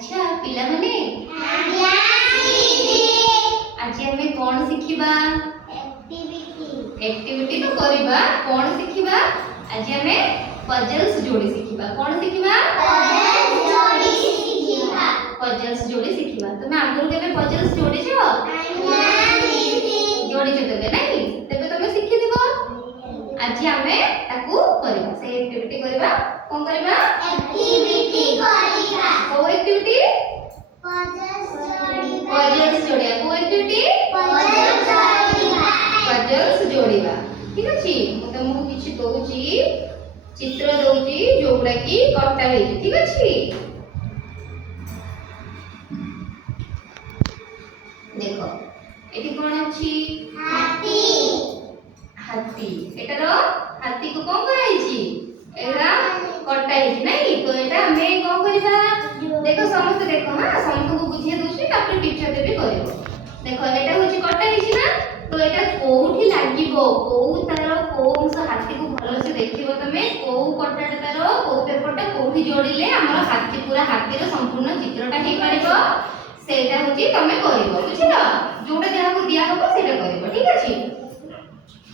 अच्छा पिला माने आज हमें कौन सिखिबा एक्टिविटी तो करिबा कौन सिखिबा आज हमें पजल्स जोड़ी सिखिबा कौन सिखिबा पजल्स जोड़ी सिखिबा तुमे आगुर केबे पजल्स जोड़ी छ जोड़ी छ तबे नाही तबे तुमे सिखि दिबो आज हमें ताकू करिबा से एक्टिविटी करिबा कोन करिबा एक्टिविटी करिबा को एक्टिविटी पजल्स जोड़िया को एक्टिविटी पजल्स जोड़िबा ठीक अछि म तुमको किछि दोउची चित्र दोउची जोगुडा की कट्टा हेछि ठीक अछि देखो एठी कोन अछि हाथी हाथी एटार हाथी को कोन कराइछि एरा कट्टा हेछि नै तो एटा हमें कोन करिबा देखो समस्त देखो हां समस्त को बुझिए दोछि तापर पिक्चर देबे करिवो देखो एटा होछि कट्टा हेछि ना तो एटा कोउठी लागिवो कोउ तार कोउंस हाथी को भलो से देखिबो तमे कोउ कट्टाटा तार कोउ पेपरटा कोउठी जोड़िले हमर हाथी पूरा हाथीर संपूर्ण चित्रटा हे पारिबो सेटा होछि तमे करिवो बुझिलो जोटा जहा को दिया होबो सेटा करिवो ठीक अछि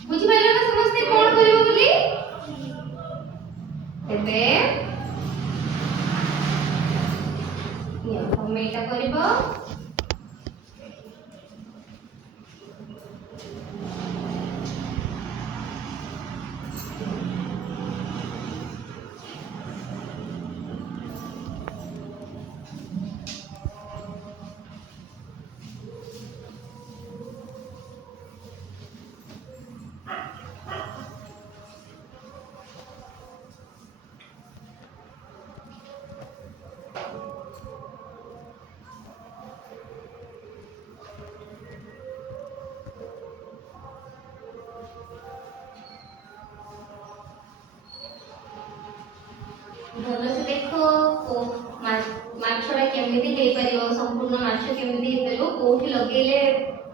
बुझि पाइलो ना समस्त कोन करिवो बोली एबे ये हम एटा करिवो भलो से देखो को माछरा केमिति हे परियो संपूर्ण माछ केमिति हे परियो कोठी लगेले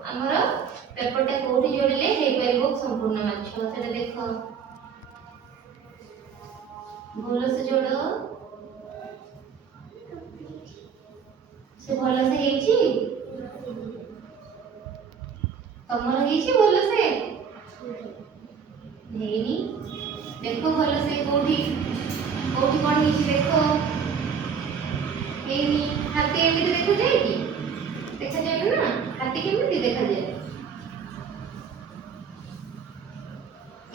हमर पेपरटा कोठी जोड़िले हे परियो संपूर्ण माछ सेटा देखो भलो से जोड़ो से भलो से हेछि तमर हेछि भलो से हेनी देखो भलो से कोठी कोठी कोन हिची देखो एनी हाथी एमिति देखा जाय कि देखा जाय ना हाथी केमिति देखा जाय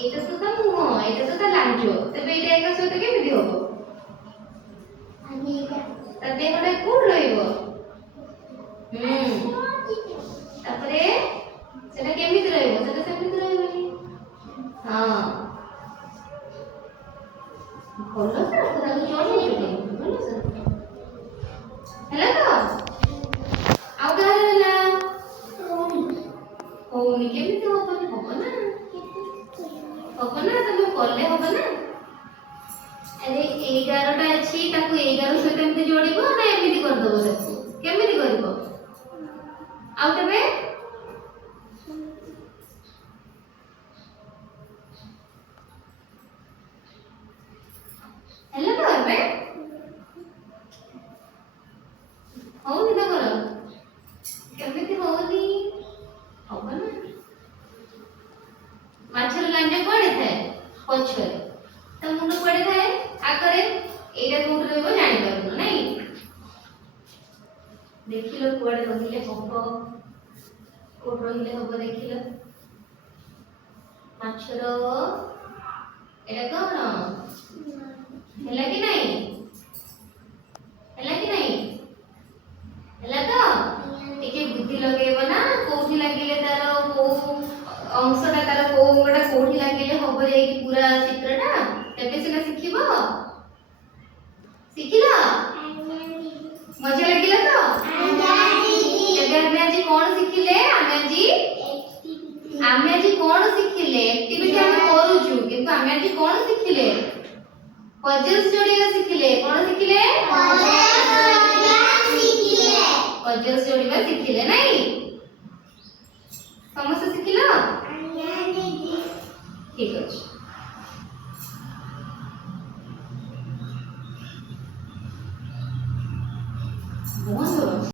एटा तो मुह एटा तो लांजो तबे एटा एका सहित केमिति होबो ता देहटा कोड रहइबो तापरे सेटा केमिति रहइबो सेटा सेमिति रहइबोनी हां भलो से तोरा को जोड़ी जोड़ी भलो से हेला तो आउ का हेला होनी केमिति होबो ना तमे करले होबो ना अरे 11 टा अछि ताकू 11 सहित एमिति जोड़िबो ना एमिति कर दबो ताकू केमिति करबो आउ तबे हेला तो एबे होनी तो करो केमिति होनी होबो ना माछर लांजा कोडे थाए पछरे त मुंड कोडे थाए आकरे एटा कोड रहबो जानि पाबो नाही देखिलो कोडे रहिले होबो कोड रहिले होबो देखिलो माछर एटा कोन ହେଲା କି ନାହିଁ ହେଲା ତ ଟିକେ ବୁद्धି ଲଗେଇବ ନା କୋଉଠି ଲାଗିଲେ ତାର କୋଉ अंशटा तार कोटा कोठी लागिले हबो जाई पूरा चित्रटा तबे सिना सिखिबो सिखिला मजा लागिला तो तबे हमें आज कोन सिखिले हमें आज कोन सिखिले एक्टिविटी हम करूछु किंतु हमें आज कोन सिखिले पजल्स जोड़िया सिखिले कोन सिखिले पजल्स जोड़िया सिखिले नहीं समस्त सिखिला